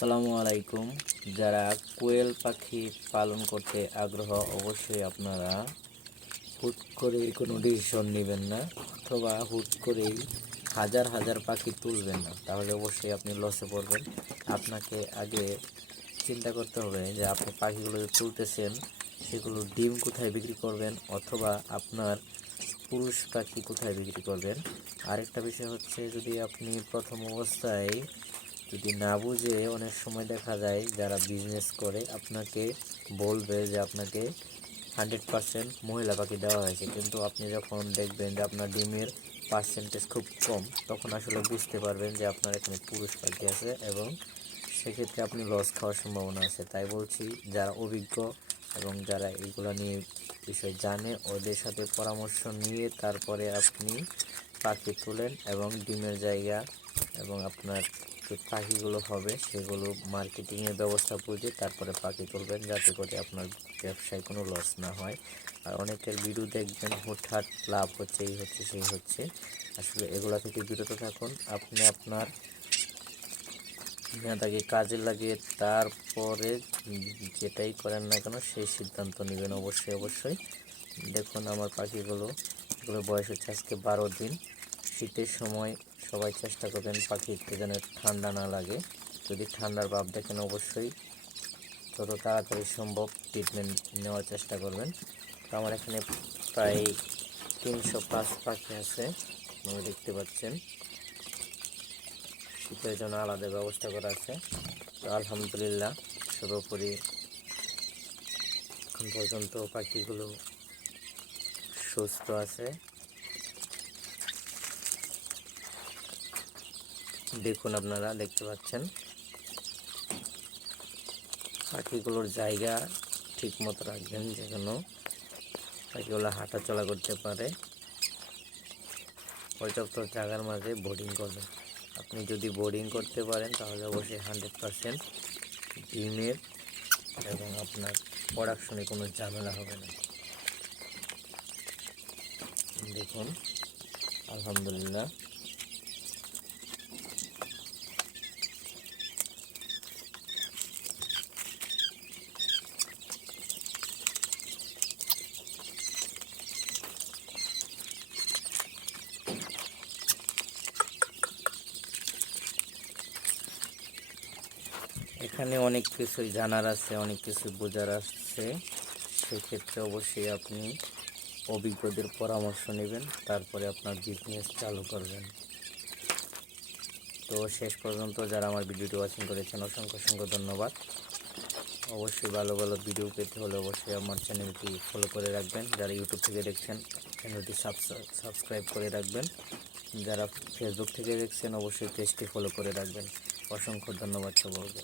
আসসালামু আলাইকুম। যারা কোয়েল পাখি পালন করতে আগ্রহ, অবশ্যই আপনারা হুট করেই কোনো ডিসিশন নেবেন না, অথবা হুট করেই হাজার হাজার পাখি তুলবেন না, তাহলে অবশ্যই আপনি লসে পড়বেন। আপনাকে আগে চিন্তা করতে হবে যে আপনি পাখিগুলো যে তুলতেছেন সেগুলো ডিম কোথায় বিক্রি করবেন, অথবা আপনার পুরুষ পাখি কোথায় বিক্রি করবেন। আরেকটা বিষয় হচ্ছে, যদি আপনি প্রথম অবস্থায় যদি না বুঝে, অনেক সময় দেখা যায় যারা বিজনেস করে আপনাকে বলবে যে আপনাকে 100% মহিলা পাখি দেওয়া হয়েছে, কিন্তু আপনি যখন দেখবেন যে আপনার ডিমের পার্সেন্টেজ খুব কম, তখন আসলে বুঝতে পারবেন যে আপনার এখানে পুরুষ পাখি আছে, এবং সেক্ষেত্রে আপনি লস খাওয়ার সম্ভাবনা আছে। তাই বলছি, যারা অভিজ্ঞ এবং যারা এগুলো নিয়ে বিষয় জানে, ওদের সাথে পরামর্শ নিয়ে তারপরে আপনি পাখি তোলেন, এবং ডিমের জায়গা এবং আপনার যে পাখিগুলো হবে সেগুলো মার্কেটিংয়ের ব্যবস্থা বুঝে তারপরে পাখি তুলবেন, যাতে করে আপনার ব্যবসায় কোনো লস না হয়। আর অনেকের ভিডিও দেখবেন হুটহাট লাভ হচ্ছে, এই হচ্ছে সেই হচ্ছে, আসলে এগুলা থেকে বিরত থাকুন। আপনি আপনার মেধাকে কাজে লাগিয়ে তারপরে যেটাই করেন না কেন সেই সিদ্ধান্ত নেবেন অবশ্যই অবশ্যই। দেখুন আমার পাখিগুলো, এগুলো বয়স হচ্ছে আজকে 12 দিন। শীতের সময় সবাই চেষ্টা করবেন পাখিতে যেন ঠান্ডা না লাগে। যদি ঠান্ডার ভাব দেখেন, অবশ্যই যত তাড়াতাড়ি সম্ভব ট্রিটমেন্ট নেওয়ার চেষ্টা করবেন। তো আমার এখানে প্রায় 305 পাখি আছে, আপনারা দেখতে পাচ্ছেন। শীতের জন্য আলাদা ব্যবস্থা করা আছে। তো আলহামদুলিল্লাহ, সর্বোপরি এখন পর্যন্ত পাখিগুলো সুস্থ আছে। দেখুন, আপনারা দেখতে পাচ্ছেন পাখিগুলোর জায়গা ঠিক মতো রাখবেন, যেন পাখিগুলো হাঁটা চলা করতে পারে। পর্যাপ্ত জায়গার মাঝে বোর্ডিং করবেন। আপনি যদি বোর্ডিং করতে পারেন তাহলে অবশ্যই 100% ডিমের এবং আপনার প্রোডাকশনে কোনো ঝামেলা হবে না। দেখুন, আলহামদুলিল্লাহ। এখানে অনেক কিছুই জানার আছে, অনেক কিছু বোঝার আছে। সেক্ষেত্রে অবশ্যই আপনি অভিজ্ঞদের পরামর্শ নেবেন, তারপরে আপনার বিজনেস চালু করবেন। তো শেষ পর্যন্ত যারা আমার ভিডিওটি ওয়াচিং করেছেন, অসংখ্য অসংখ্য ধন্যবাদ। অবশ্যই ভালো ভালো ভিডিও পেতে হলে অবশ্যই আমার চ্যানেলটি ফলো করে রাখবেন। যারা ইউটিউব থেকে দেখছেন, চ্যানেলটি সাবস্ক্রাইব করে রাখবেন। যারা ফেসবুক থেকে দেখছেন, অবশ্যই পেজটি ফলো করে রাখবেন। অসংখ্য ধন্যবাদ সবাইকে।